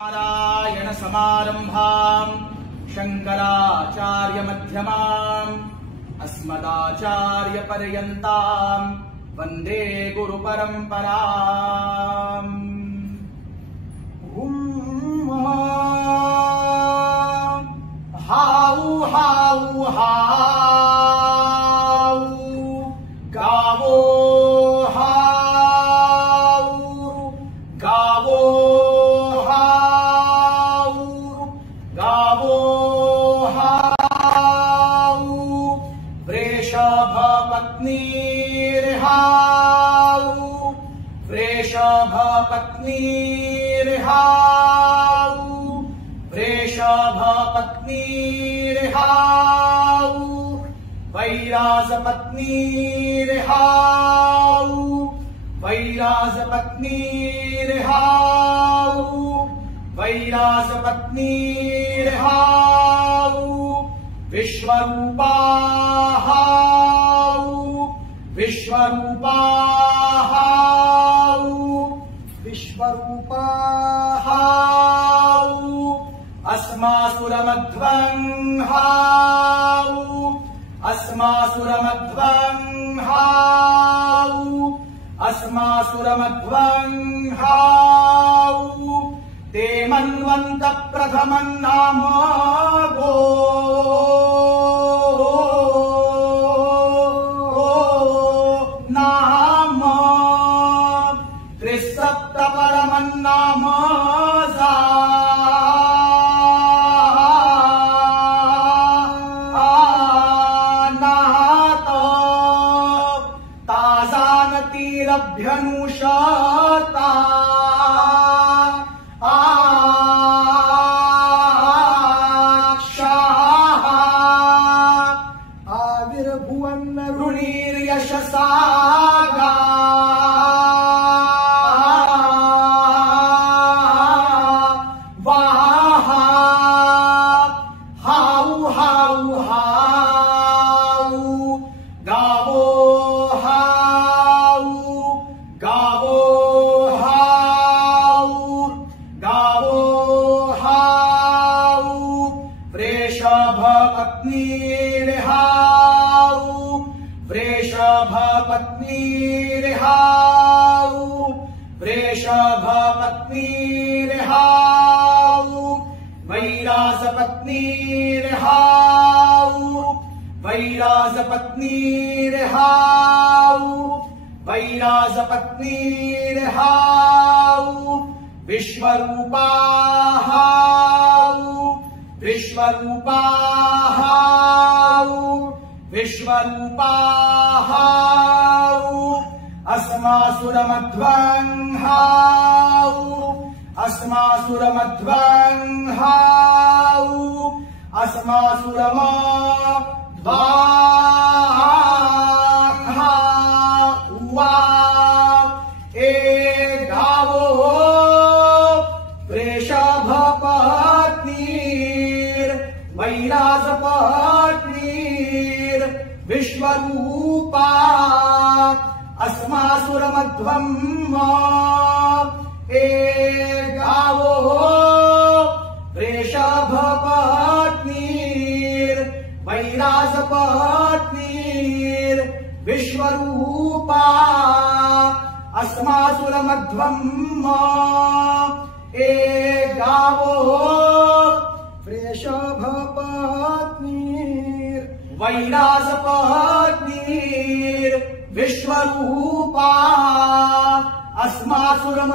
नारायण समारंभाम् शंकराचार्य मध्यमाम् अस्मदाचार्य पर्यन्ताम् वन्दे गुरु परम्पराम्। हाउ हाउ हाउ गावो हाउ गावो गावो हाउ वृषभ पत्नीर्हाउ वृषभ पत्नीर्हाउ वृषभ पत्नीर्हाउ वैराज पत्नीर्हाउ वैराज पत्नीर्हाउ वैराज पत्नीर्हाउ विश्वरूपा हाउ विश्वरूपा हाउ विश्वरूपा हाउ अस्मासुरमध्वं हाउ अस्मासुरमध्वं हाउ अस्मासुरमध्वं हाउ ते मन्वन्त प्रथमं नाम गो नाम त्रिसप्त परमं नाम जा नात ताजानतिरभ्यनुषता यशसागा वाहा हाउ हाउ हाउ गावो हाउ गावो हाउ गावो हाउ वृषभ पत्नीर्हाउ वृषभ पत्नीर्हाउ वृषभ पत्नीर्हाउ वैराज पत्नीर्हाउ वैराज पत्नीर्हाउ वैराज पत्नीर्हाउ विश्वरूपा हाउ विश्वरूपा हाउ विश्वरूपा हाउ अस्मासुरमध्वं हाउ अस्मासुरमध्वं हाउ अस्मासुरमध्वं हाउ ए गावो वृषभ पत्नीर वैराज पत्नीर विश्वरूपा अस्मासुरमध्वं ए गावो वृषभ पत्नीर वैराज पत्नीर विश्वरूपा अस्मासुरमध्वं ए गावो वृषभ पत्नीर वैराज पत्नीर विश्वरूपा अस्मासुरमध्वं